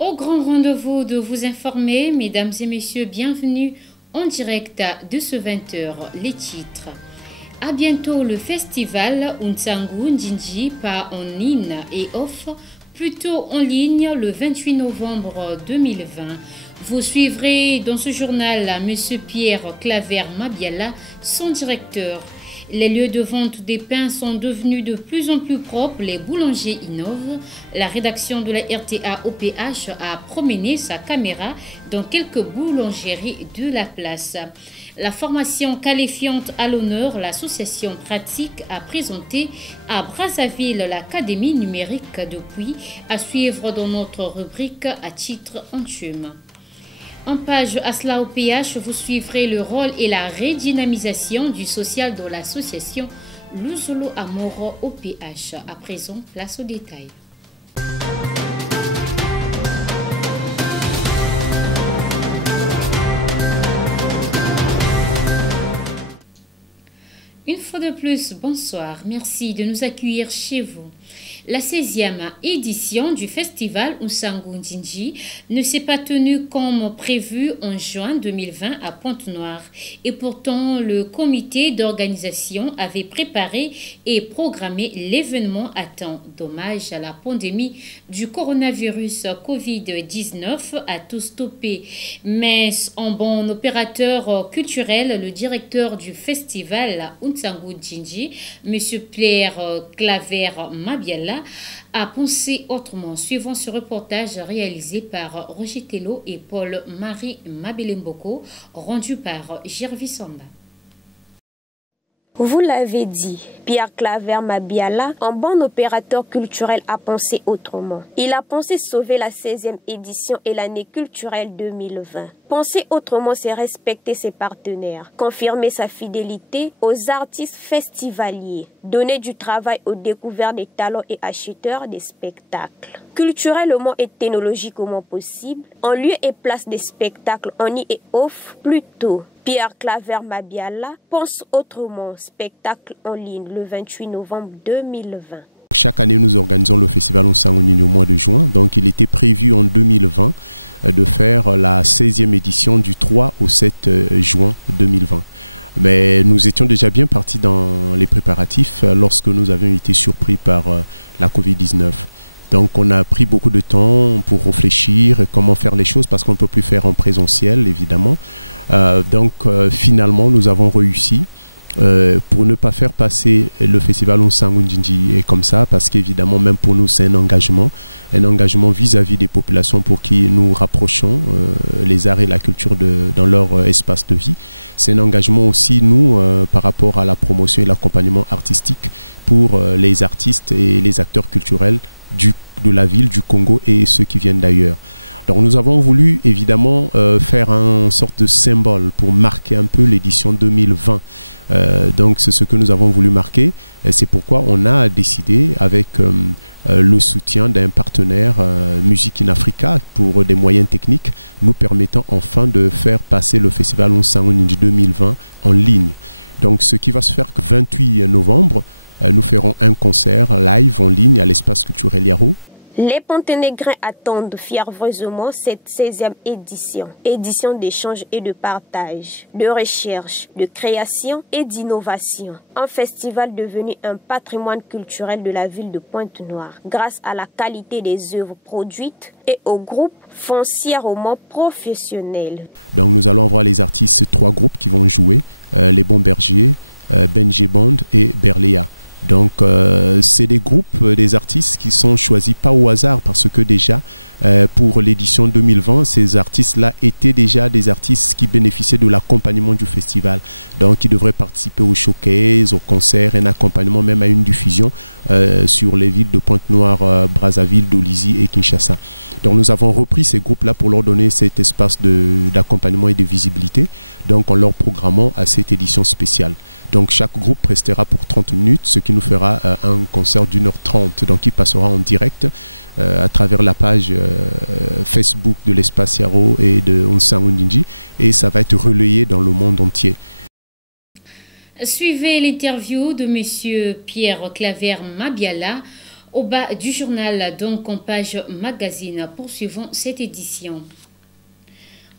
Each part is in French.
Au grand rendez-vous de vous informer, mesdames et messieurs, bienvenue en direct de ce 20h. Les titres. À bientôt le festival Unsangu Njinji, pas en ligne et off, plutôt en ligne le 28 novembre 2020. Vous suivrez dans ce journal M. Pierre Claver Mabiala, son directeur. Les lieux de vente des pains sont devenus de plus en plus propres, les boulangers innovent. La rédaction de la RTA OPH a promené sa caméra dans quelques boulangeries de la place. La formation qualifiante à l'honneur, l'association pratique a présenté à Brazzaville l'Académie numérique depuis, à suivre dans notre rubrique à titre entium. En page Asla OPH, vous suivrez le rôle et la redynamisation du social dans l'association Luzolo Amoro OPH. À présent, place aux détails. Une fois de plus, bonsoir. Merci de nous accueillir chez vous. La 16e édition du festival Unsangu Njinji ne s'est pas tenue comme prévu en juin 2020 à Pointe-Noire. Et pourtant, le comité d'organisation avait préparé et programmé l'événement à temps. Dommage à la pandémie du coronavirus Covid-19 a tout stoppé. Mais en bon opérateur culturel, le directeur du festival Unsangu Njinji, M. Pierre Claver Mabiala, a pensé autrement, suivant ce reportage réalisé par Roger Tello et Paul-Marie Mabelemboko, rendu par Gervais Samba. Vous l'avez dit, Pierre Claver Mabiala, un bon opérateur culturel, a pensé autrement. Il a pensé sauver la 16e édition et l'année culturelle 2020. Penser autrement, c'est respecter ses partenaires, confirmer sa fidélité aux artistes festivaliers, donner du travail aux découverts des talents et acheteurs des spectacles. Culturellement et technologiquement possible, en lieu et place des spectacles en y et off, plutôt. Pierre Claver Mabiala pense autrement, spectacle en ligne le 28 novembre 2020. Chaque année, nous organisons le festival Unsangu Njinji au mois de juin. Donc, il était prévu en 2020 de faire la 16e édition du 3 au 7 juin 2020. Mais nous étions déjà bien partis dans les préparatifs lorsque nous avions été surpris par la Covid-19. Donc on a pris beaucoup de temps pour réfléchir comment faire les choses parce qu'on ne peut plus faire en présentiel évidemment. Finalement nous avons réussi pour ne pas faire passer le festival Unsangu Njinji comme ça parce qu'évidemment même pour nous c'est un engagement vis-à-vis des populations pour qui nous rapprochons les arts et la culture dans leur espace de vie. C'est un engagement aussi nous par rapport à la promotion et l'accompagnement artistique pour les artistes et les acteurs culturels de la ville, du Congo et ceux qui viennent d'ailleurs. Donc nous avons voulu évidemment faire une sorte de symbole pour marquer un peu l'édition 2020. Donc c'est ce que nous avons voulu marquer. C'est pourquoi on a décidé avec le soutien d'un partenaire Music in Africa pour des moyens techniques nous permettant enfin de faire passer le festival Unsangu Njinji 2020 en ligne. Donc ce qui va se faire que 28 novembre, nous ferons un concert live en ligne à l'espace culturel Yaro. Les Ponténégrins attendent ferveureusement cette 16e édition. Édition d'échange et de partage, de recherche, de création et d'innovation. Un festival devenu un patrimoine culturel de la ville de Pointe-Noire grâce à la qualité des œuvres produites et au groupe foncièrement professionnel. Donc nous allons avoir les artistes, 3 groupes qui vont jouer, les Bons Bergers, Benji Bond et Berléa. Donc c'est des groupes, des artistes qui sont choisis pas au hasard parce que déjà pour l'édition 2020 ces artistes-là étaient déjà des artistes qui bénéficiaient de l'accompagnement du festival, donc ils devraient participer au showcase, au concert, un accompagnement même à une diffusion sur les villes de Pointe-Noire, Brazzaville, Dolisie et Kinshasa. Donc nous avons repris ces groupes-là pour leur donner cet espace d'accompagnement et de visibilité, donc en leur programmant à cette édition spéciale. Donc chaque groupe restera pour 30 minutes, ce qui nous fera un concert d'1h30, donc il passera en direct à travers la page Facebook de l'espace Yaro et de Unsangu Njinji, et ça va être relayé dans le monde entier. Suivez l'interview de M. Pierre Claver Mabiala Au bas du journal, donc en page magazine, poursuivons cette édition.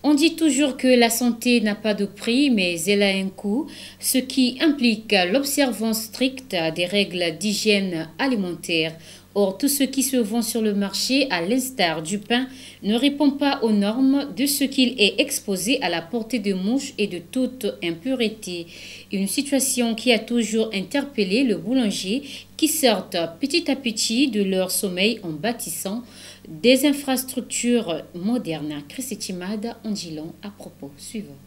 On dit toujours que la santé n'a pas de prix, mais elle a un coût, ce qui implique l'observance stricte des règles d'hygiène alimentaire. Or, tout ce qui se vend sur le marché, à l'instar du pain, ne répond pas aux normes de ce qu'il est exposé à la portée de mouches et de toute impureté. Une situation qui a toujours interpellé le boulanger qui sortent petit à petit de leur sommeil en bâtissant des infrastructures modernes. Chrisetimada Angilon à propos suivant.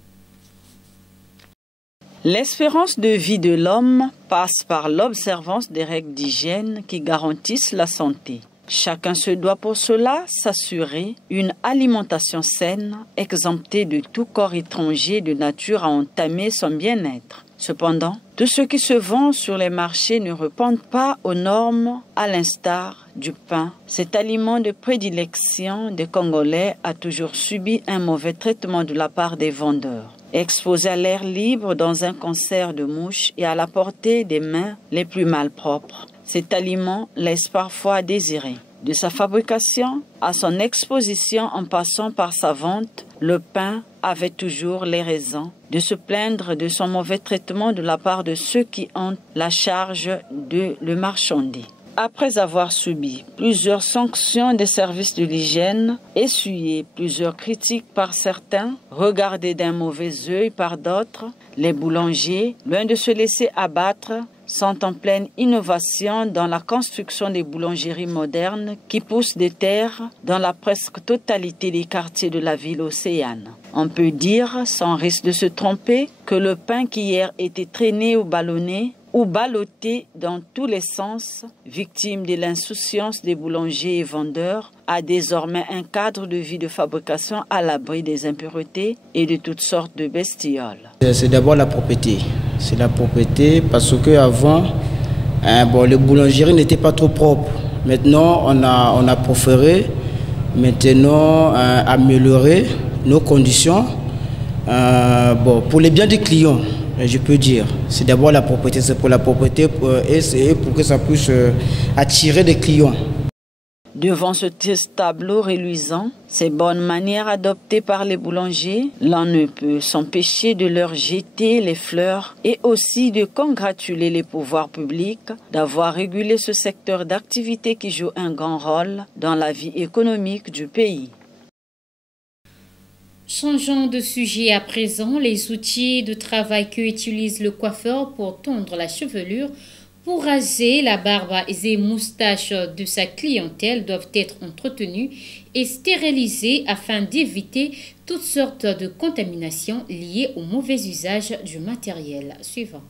L'espérance de vie de l'homme passe par l'observance des règles d'hygiène qui garantissent la santé. Chacun se doit pour cela s'assurer une alimentation saine, exemptée de tout corps étranger de nature à entamer son bien-être. Cependant, tout ce qui se vend sur les marchés ne répond pas aux normes, à l'instar du pain. Cet aliment de prédilection des Congolais a toujours subi un mauvais traitement de la part des vendeurs. Exposé à l'air libre dans un concert de mouches et à la portée des mains les plus malpropres, cet aliment laisse parfois à désirer. De sa fabrication à son exposition en passant par sa vente, le pain avait toujours les raisons de se plaindre de son mauvais traitement de la part de ceux qui ont la charge de le marchander. Après avoir subi plusieurs sanctions des services de l'hygiène, essuyé plusieurs critiques par certains, regardé d'un mauvais œil par d'autres, les boulangers, loin de se laisser abattre, sont en pleine innovation dans la construction des boulangeries modernes qui poussent des terres dans la presque totalité des quartiers de la ville océane. On peut dire, sans risque de se tromper, que le pain qui hier était traîné ou ballonné ou ballotté dans tous les sens, victime de l'insouciance des boulangers et vendeurs, a désormais un cadre de vie de fabrication à l'abri des impuretés et de toutes sortes de bestioles. C'est d'abord la propreté. C'est la propreté parce qu'avant, les boulangeries n'étaient pas trop propres. Maintenant, on a préféré améliorer nos conditions pour le bien des clients. Je peux dire, c'est d'abord la propreté, c'est pour la propreté et pour que ça puisse attirer des clients. Devant ce triste tableau reluisant, ces bonnes manières adoptées par les boulangers, l'on ne peut s'empêcher de leur jeter les fleurs et aussi de congratuler les pouvoirs publics d'avoir régulé ce secteur d'activité qui joue un grand rôle dans la vie économique du pays. Changeons de sujet à présent. Les outils de travail que utilise le coiffeur pour tondre la chevelure, pour raser la barbe et les moustaches de sa clientèle doivent être entretenus et stérilisés afin d'éviter toutes sortes de contaminations liées au mauvais usage du matériel. Suivant.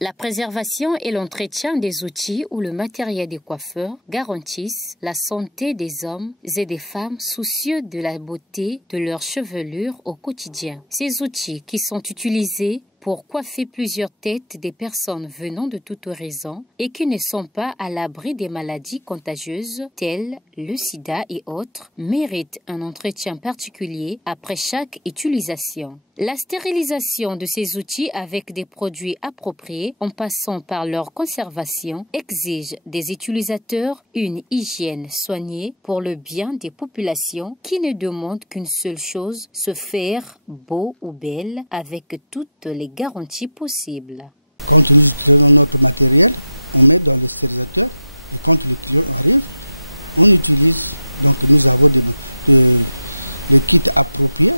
La préservation et l'entretien des outils ou le matériel des coiffeurs garantissent la santé des hommes et des femmes soucieux de la beauté de leur chevelure au quotidien. Ces outils qui sont utilisés pour coiffer plusieurs têtes des personnes venant de toute horizon et qui ne sont pas à l'abri des maladies contagieuses telles le sida et autres, méritent un entretien particulier après chaque utilisation. La stérilisation de ces outils avec des produits appropriés en passant par leur conservation exige des utilisateurs une hygiène soignée pour le bien des populations qui ne demandent qu'une seule chose, se faire beau ou belle avec toutes les garanties possibles. Quand nous utilisons notre matériel, on met dans le stérilisateur et quand le client arrive, on utilise. Donc nous avons le kit approprié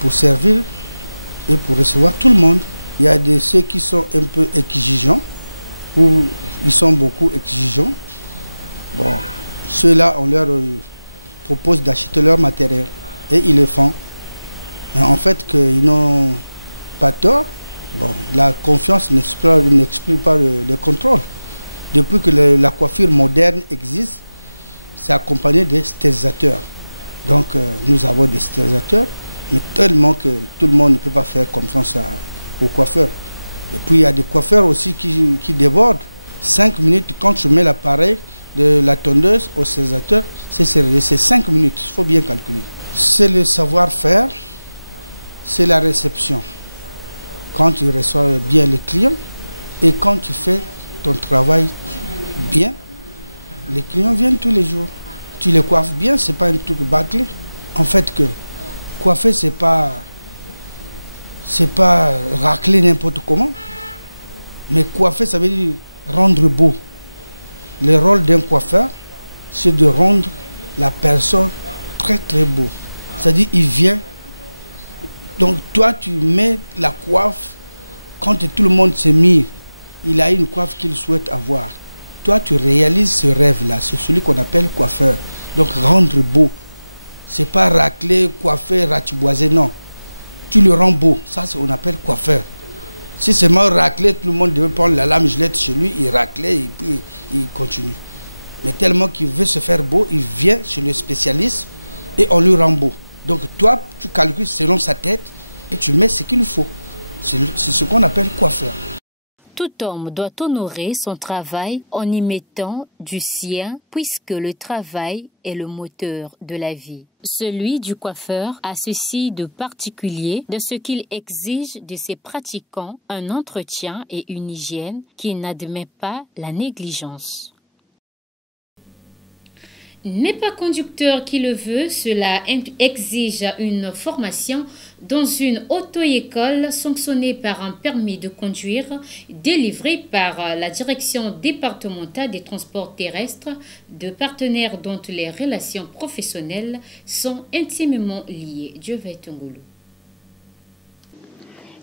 pour servir et pour recevoir tout le monde. Il y a ceux qui sont un peu exigeants, ou ils sont beaucoup exigeants. Bon, ceux-là, on leur propose d'acheter leur matériel et ils le font. Mais en fait, qu'ils n'ont pas tort. Bon, la confiance n'explique pas le contrôle. Depuis que la coiffure moderne existe, c'est accompagné des stérilisateurs. Donc nous avons des stérilisateurs, mais tellement que tout le monde ne peut pas faire confiance aux coiffeurs. Et puis il y a des coiffeurs aussi qui débordent. 5 minutes, quand je mets l'appareil de la tondeuse au stérilisateur, c'est 5 minutes, il faut bien calculer. C'est le savoir-faire, c'est la réception. Quand tu reçois bien les clients et quand tu fais ton travail bien, les clients viennent tous les jours. Tu les coiffes bien, c'est pas un truc bâclé. En fait, que coiffer, c'est pas racler n'importe comment. Mais coiffer, ça veut dire rendre beau. Le rôle d'un coiffeur, c'est de rendre la personne très très beau. C'est-à-dire, il vient. Donc, toi, tu mets la coiffe quand tout le monde se mire. Il a une coiffe qu'il souhaite avoir. Toi, tu réalises ce rêve-là. C'est celui qu'on appelle coiffeur. Donc, rendre beau. C'est pas racler, coiffer, ratiboiser, non. Tu le rends beau. Ça, c'est ce qu'on appelle coiffeur. Si c'est mal raclé, tout le monde devait prendre la lame gilette chez lui, il raclait et puis il continue. Mais tellement qu'il veut se faire beau, il vient chez le spécialiste et on lui rend beau. Donc toi, tu calcules selon sa tête et tu mets ce qu'il faut. C'est ce qu'on appelle coiffeur. Tout homme doit honorer son travail en y mettant du sien, puisque le travail est le moteur de la vie. Celui du coiffeur a ceci de particulier de ce qu'il exige de ses pratiquants un entretien et une hygiène qui n'admet pas la négligence. N'est pas conducteur qui le veut, cela exige une formation dans une auto-école sanctionnée par un permis de conduire délivré par la direction départementale des transports terrestres de partenaires dont les relations professionnelles sont intimement liées. Dieu veille Tongolo.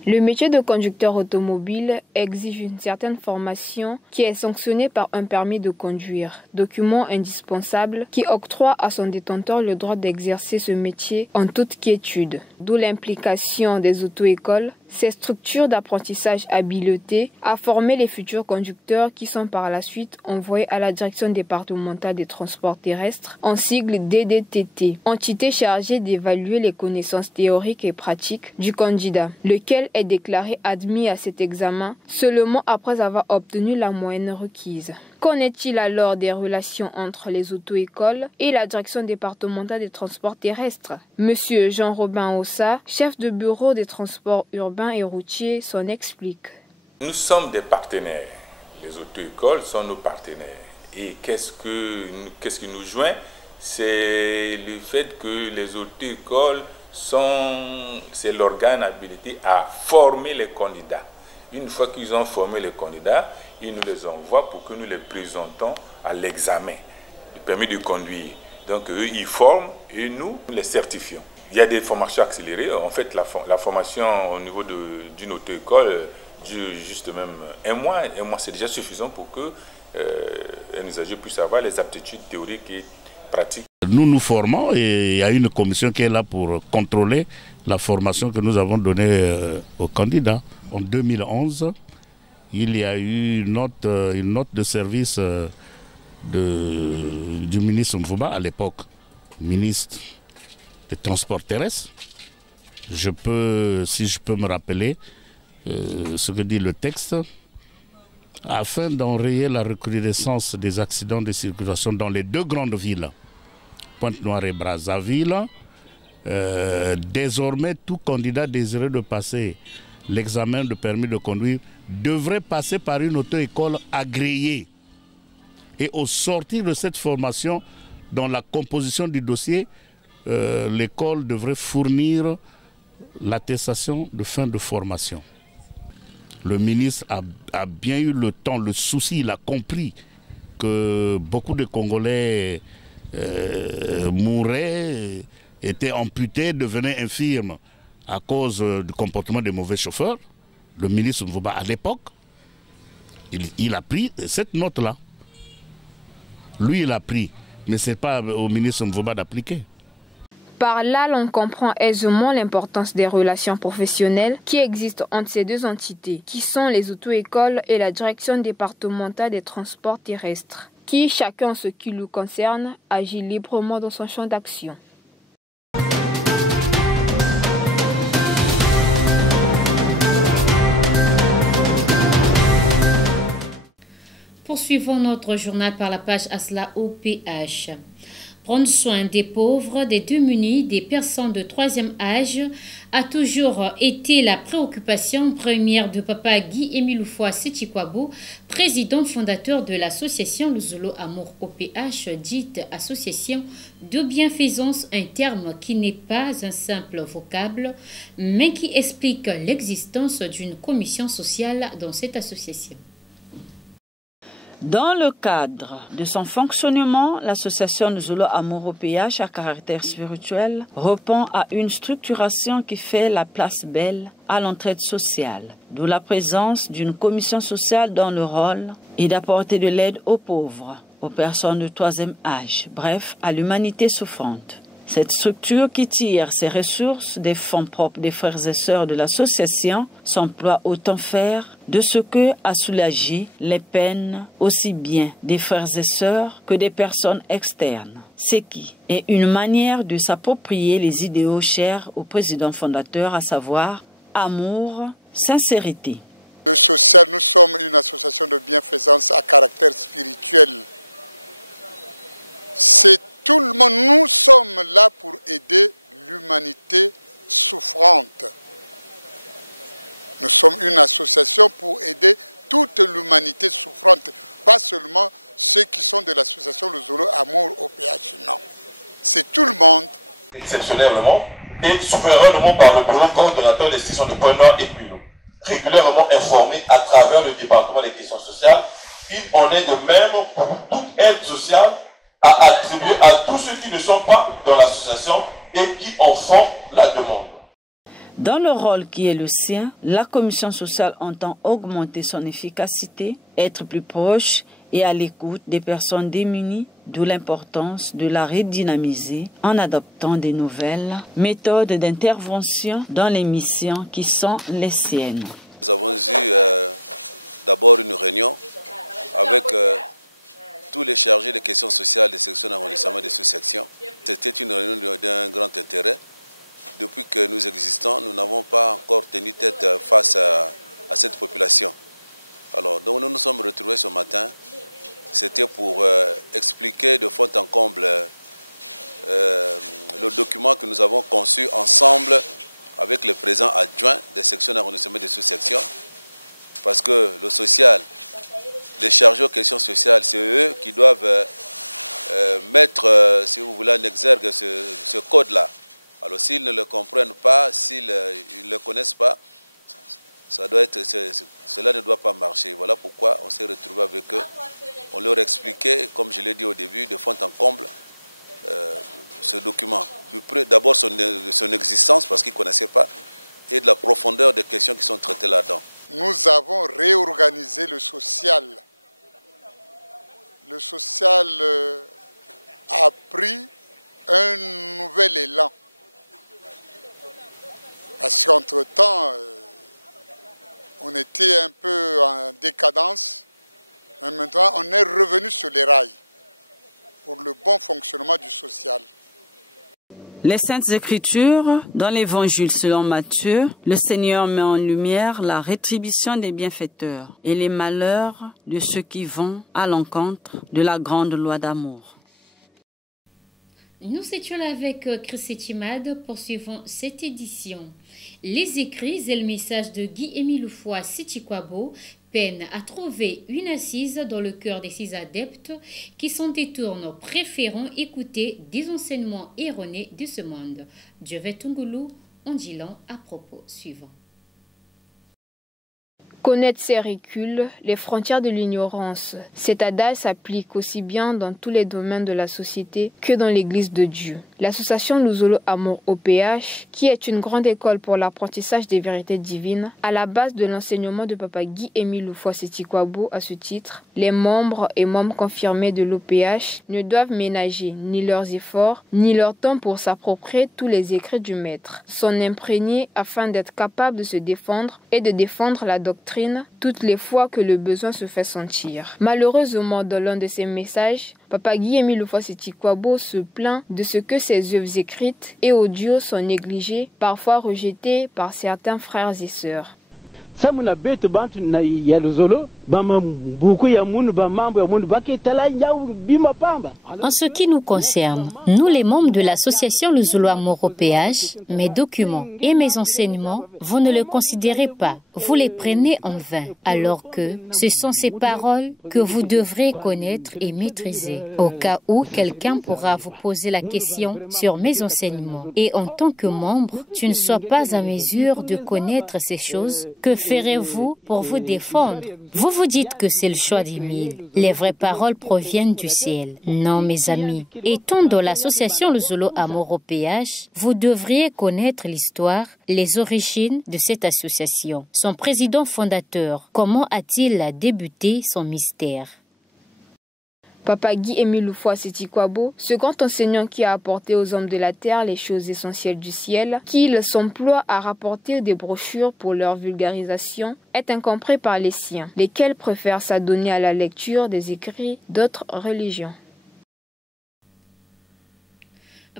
Le métier de conducteur automobile exige une certaine formation qui est sanctionnée par un permis de conduire, document indispensable qui octroie à son détenteur le droit d'exercer ce métier en toute quiétude. D'où l'implication des auto-écoles, ces structures d'apprentissage habiletées à former les futurs conducteurs qui sont par la suite envoyés à la direction départementale des transports terrestres, en sigle DDTT, entité chargée d'évaluer les connaissances théoriques et pratiques du candidat, lequel est déclaré admis à cet examen seulement après avoir obtenu la moyenne requise. Qu'en est-il alors des relations entre les auto-écoles et la direction départementale des transports terrestres? Monsieur Jean-Robin Ossa, chef de bureau des transports urbains et routiers, s'en explique. Nous sommes des partenaires. Les auto-écoles sont nos partenaires. Et qu'est-ce qui nous joint? C'est le fait que les auto-écoles c'est l'organe habilité à former les candidats. Une fois qu'ils ont formé les candidats, ils nous les envoient pour que nous les présentons à l'examen du permis de conduire. Donc eux, ils forment et nous les certifions. Il y a des formations accélérées. En fait, la formation au niveau d'une auto-école dure juste même un mois. Un mois, c'est déjà suffisant pour que un usager puisse avoir les aptitudes théoriques et pratiques. Nous nous formons et il y a une commission qui est là pour contrôler la formation que nous avons donnée aux candidats. En 2011, il y a eu une note de service du ministre Mvouba à l'époque, ministre des Transports terrestres. Si je peux me rappeler ce que dit le texte, afin d'enrayer la recrudescence des accidents de circulation dans les deux grandes villes, Pointe-Noire et Brazzaville, désormais tout candidat désireux de passer l'examen de permis de conduire devrait passer par une auto-école agréée. Et au sortir de cette formation, dans la composition du dossier, l'école devrait fournir l'attestation de fin de formation. Le ministre a bien eu le temps, le souci, il a compris que beaucoup de Congolais mouraient, étaient amputés, devenaient infirmes à cause du comportement des mauvais chauffeurs. Le ministre Mvouba, à l'époque, il a pris cette note-là. Lui, il a pris, mais ce n'est pas au ministre Mvouba d'appliquer. Par là, l'on comprend aisément l'importance des relations professionnelles qui existent entre ces deux entités, qui sont les auto-écoles et la direction départementale des transports terrestres, qui, chacun en ce qui le concerne, agit librement dans son champ d'action. Poursuivons notre journal par la page Asla OPH. Prendre soin des pauvres, des démunis, des personnes de troisième âge a toujours été la préoccupation première de Papa Guy-Émile Foy Sétikwabo, président fondateur de l'association Luzolo Amour OPH, dite association de bienfaisance, un terme qui n'est pas un simple vocable, mais qui explique l'existence d'une commission sociale dans cette association. Dans le cadre de son fonctionnement, l'association Luzolo Amour OPH à caractère spirituel répond à une structuration qui fait la place belle à l'entraide sociale, d'où la présence d'une commission sociale dont le rôle est d'apporter de l'aide aux pauvres, aux personnes de troisième âge, bref, à l'humanité souffrante. Cette structure qui tire ses ressources des fonds propres des frères et sœurs de l'association s'emploie autant faire de ce que à soulager les peines aussi bien des frères et sœurs que des personnes externes. Ce qui est une manière de s'approprier les idéaux chers au président fondateur, à savoir amour, sincérité. Le social, nous sommes une association de bienfaisance à caractère spirituel. C'est tout le monde, nous sommes là pour aider l'humanité souffrante. Nous sommes une association pour aider toute l'humanité souffrante, pas seulement ceux qui sont de l'association Luzolo Amour OPH, non. C'est tout le monde. Exceptionnellement et supérieurement par le bureau coordonnateur des sections de Pointe-Noire et Puno, régulièrement informé à travers le département des questions sociales. Il en est de même pour toute aide sociale à attribuer à tous ceux qui ne sont pas dans l'association et qui en font la demande. Dans le rôle qui est le sien, la commission sociale entend augmenter son efficacité, être plus proche et à l'écoute des personnes démunies, d'où l'importance de la redynamiser en adoptant des nouvelles méthodes d'intervention dans les missions qui sont les siennes. Nous avons eu d'abord une réunion avec tous les chargés des questions sociales des sections d'arrondissement de sous-sections. C'était une réunion d'un grand intérêt. Depuis que nous existons, nous n'avons pas encore tenu tête face à cette population. Alors, donc nous nous sommes retrouvés ce matin. C'était pour expliquer de fond en comble le document que nous avons conçu ensemble avec le président adjoint des sections d'arrondissement de sous-sections. Parce que le social, les chargés aux questions sociales, c'est eux qui doivent mettre, si vous voulez, en exergue ce code-là. Alors s'ils ne le comprennent pas, s'ils ne le connaissent pas, cela ne doit pas marcher. Voilà pourquoi on s'est retrouvé avec eux. On leur expliquait, comme je l'ai dit au début, de fond en comble, ce document. D'abord son existence, parce qu'ils ne connaissaient pas, et de la profondeur des questions qui sont traitées là-dedans. Nous avons réorganisé le social. Le social a pris un nouvel élan. Parce qu'entre-temps, on était un peu en décadence. Mais maintenant, on est revenu sur les rails pour le bon fonctionnement du social. Les Saintes Écritures, dans l'Évangile selon Matthieu, le Seigneur met en lumière la rétribution des bienfaiteurs et les malheurs de ceux qui vont à l'encontre de la grande loi d'amour. Nous étions là avec Chris Timad, poursuivons cette édition. Les écrits et le message de Guy-Émile Foy Sétikwabo peinent à trouver une assise dans le cœur de ces adeptes qui s'en détournent, préférant écouter des enseignements erronés de ce monde. Djevet Tungulu en dit long à propos suivant. Connaître ses reculs, les frontières de l'ignorance. Cet adage s'applique aussi bien dans tous les domaines de la société que dans l'Église de Dieu. L'association Luzolo Amour OPH, qui est une grande école pour l'apprentissage des vérités divines, à la base de l'enseignement de Papa Guy-Émile Foy Sétikwabo à ce titre, les membres et membres confirmés de l'OPH ne doivent ménager ni leurs efforts, ni leur temps pour s'approprier tous les écrits du maître, s'en imprégner afin d'être capable de se défendre et de défendre la doctrine toutes les fois que le besoin se fait sentir. Malheureusement, dans l'un de ses messages, Papa Guy-Émile Foy Sétikwabo se plaint de ce que ses œuvres écrites et audio sont négligées, parfois rejetées par certains frères et sœurs. samuna betu bantu na ya luzolo bama buku ya munu ba mambo ya munu baketala nyau bima pamba. En ce qui nous concerne, nous les membres de l'association Luzolo Amour au péage, mes documents et mes enseignements, vous ne les considérez pas, vous les prenez en vain, alors que ce sont ces paroles que vous devrez connaître et maîtriser, au cas où quelqu'un pourra vous poser la question sur mes enseignements. Et en tant que membre, tu ne sois pas à mesure de connaître ces choses, que ferez-vous pour vous défendre? Vous vous dites que c'est le choix des mille. Les vraies paroles proviennent du ciel. Non, mes amis. Étant dans l'association Luzolo Amour au péage, vous devriez connaître l'histoire, les origines de cette association. Son président fondateur, comment a-t-il débuté son mystère? Papa Guy Émile Loufoua Setikwabo, ce grand enseignant qui a apporté aux hommes de la terre les choses essentielles du ciel, qu'il s'emploie à rapporter des brochures pour leur vulgarisation, est incompris par les siens, lesquels préfèrent s'adonner à la lecture des écrits d'autres religions.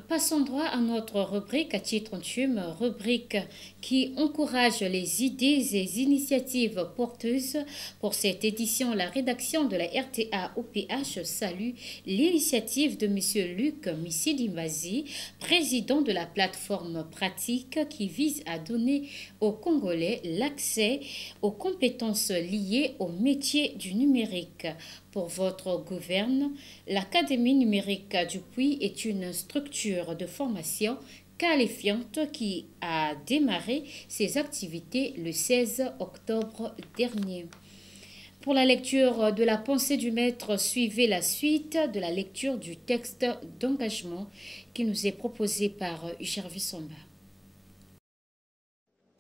Passons droit à notre rubrique à titre entium, rubrique qui encourage les idées et initiatives porteuses. Pour cette édition, la rédaction de la RTA OPH salue l'initiative de M. Luc Missidimbazi, président de la plateforme pratique qui vise à donner aux Congolais l'accès aux compétences liées au métier du numérique. Pour votre gouverne, l'Académie numérique du Puy est une structure de formation qualifiante qui a démarré ses activités le 16 octobre dernier. Pour la lecture de la pensée du maître, suivez la suite de la lecture du texte d'engagement qui nous est proposé par Gervais Somba.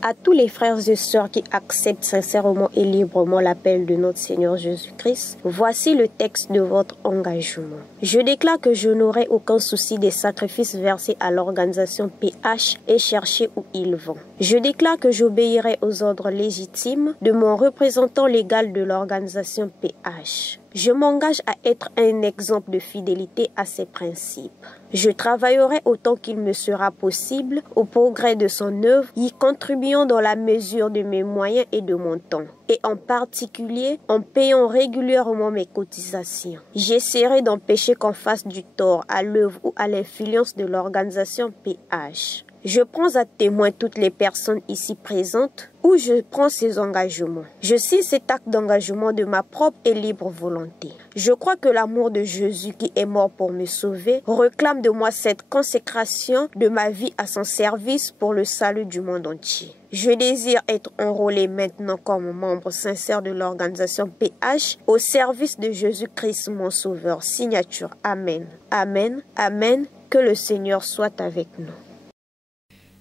À tous les frères et sœurs qui acceptent sincèrement et librement l'appel de notre Seigneur Jésus-Christ, voici le texte de votre engagement. Je déclare que je n'aurai aucun souci des sacrifices versés à l'organisation PH et cherchés où ils vont. Je déclare que j'obéirai aux ordres légitimes de mon représentant légal de l'organisation PH. Je m'engage à être un exemple de fidélité à ses principes. Je travaillerai autant qu'il me sera possible au progrès de son œuvre, y contribuant dans la mesure de mes moyens et de mon temps, et en particulier en payant régulièrement mes cotisations. J'essaierai d'empêcher qu'on fasse du tort à l'œuvre ou à l'influence de l'organisation PH. Je prends à témoin toutes les personnes ici présentes où je prends ces engagements. Je signe cet acte d'engagement de ma propre et libre volonté. Je crois que l'amour de Jésus qui est mort pour me sauver réclame de moi cette consécration de ma vie à son service pour le salut du monde entier. Je désire être enrôlé maintenant comme membre sincère de l'organisation PH au service de Jésus-Christ mon Sauveur. Signature. Amen. Amen. Amen. Que le Seigneur soit avec nous.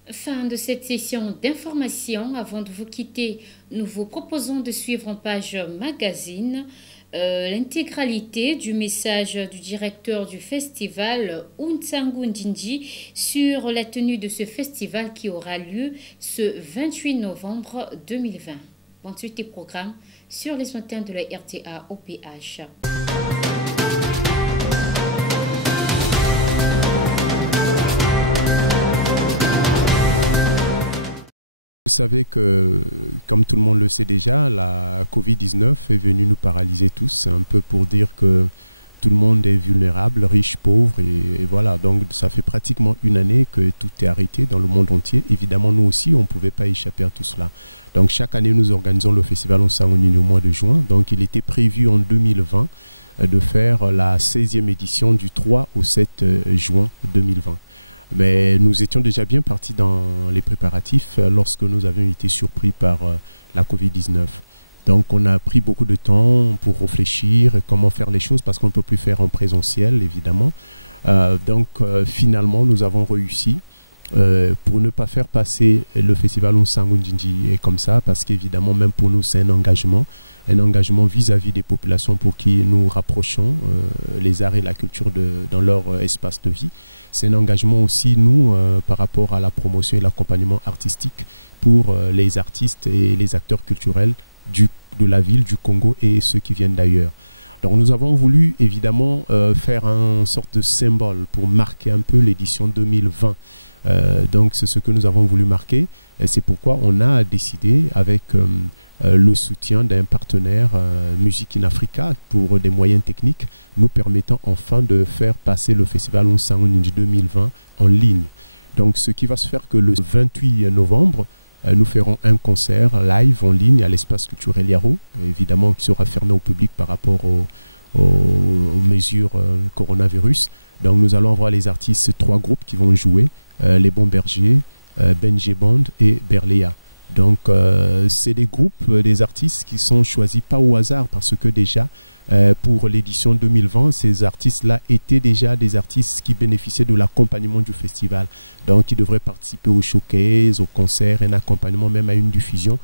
Fin de cette session d'information. Avant de vous quitter, nous vous proposons de suivre en page magazine l'intégralité du message du directeur du festival Unsangu Ndinji sur la tenue de ce festival qui aura lieu ce 28 novembre 2020. Bonne suite des programmes sur les antennes de la RTA OPH. Vous savez que, comme tout le monde le sait déjà, la Covid-19 est venue nous paralyser tous, un peu pour dire que tout le monde est vulnérable, riche, pauvre, et voilà. Donc ça fait pratiquement une année que tout est arrêté dans le monde entier. Évidemment, nous aussi, on ne pouvait pas échapper à tout cela. Donc chaque année, nous organisons le festival Onsangonini au mois de juin. Donc il était prévu en 2020 de faire la 16e édition du 3 au 7 juin 2020. Mais nous étions déjà bien partis dans les préparatifs lorsque nous avions été surpris par la Covid-19. Donc on a pris beaucoup de temps pour réfléchir comment faire les choses parce qu'on ne peut plus faire en présentiel évidemment. Finalement nous avons réussi pour ne pas faire passer le festival Onsangu Ndinji comme ça, parce qu'évidemment même pour nous c'est un engagement vis-à-vis des populations pour qui nous rapprochons les arts et la culture dans leur espace de vie. C'est un engagement aussi nous par rapport à la promotion et l'accompagnement artistique pour les artistes et les acteurs culturels de la ville, du Congo et ceux qui viennent d'ailleurs. Donc nous avons voulu évidemment faire une sorte de symbole pour marquer un peu l'édition 2020. Donc c'est ce que nous avons voulu marquer. Et c'est pourquoi on a décidé, avec le soutien d'un partenaire Music in Africa, pour des moyens techniques, nous permettant enfin de faire passer le festival Unsangu Njinji 2020 en ligne. Donc ce qui va se faire que le 28 novembre, nous ferons un concert live en ligne à l'espace culturel Yaro, évidemment qui sera fermé au public par rapport aux mesures coronavirus. Donc nous allons avoir les artistes, 3 groupes qui vont jouer, les Bons Bergers, Benji Band et Berléa. Donc c'est des groupes, des artistes qui sont choisis pas au hasard, parce que déjà pour l'édition 2020, ces artistes-là étaient déjà des artistes qui bénéficiaient de l'accompagnement du festival. Donc ils devraient participer au showcase, au concert, un accompagnement même à une diffusion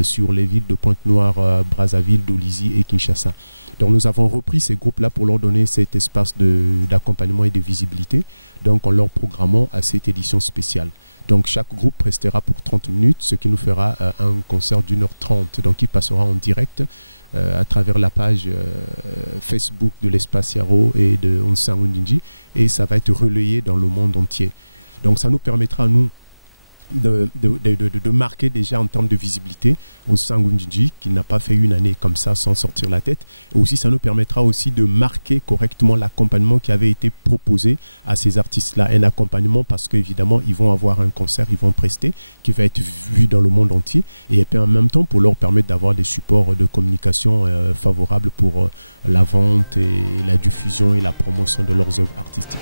sur les villes de Pointe-Noire, Brazzaville, Dolisie et Kinshasa. Donc nous avons repris ces groupes-là pour leur donner cet espace d'accompagnement et de visibilité, donc en leur programmant à cette édition spéciale. Donc chaque groupe restera pour 30 minutes, ce qui nous fera un concert d'1h30, donc il passera en direct à travers la page Facebook de l'Espace Yaro et de Unsangu Njinji, et ça va être relayé dans le monde entier. Donc ça nous permettra, nous, de marquer déjà en termes de visibilité Unsangu Njinji, qui n'a pas fait une année comme ça sans sortir la tête. Et aussi, ça nous permettra aussi de marquer correctement l'accompagnement qui avait été proposé à ces artistes-là. Un accompagnement parce qu'évidemment, ils vont avoir un concert, ils vont prester, qui va être vu dans le monde entier. Et puis en même temps, pour leur permettre d'avoir des supports de communication favorables pour la vente et la diffusion et la promotion de leurs œuvres artistiques.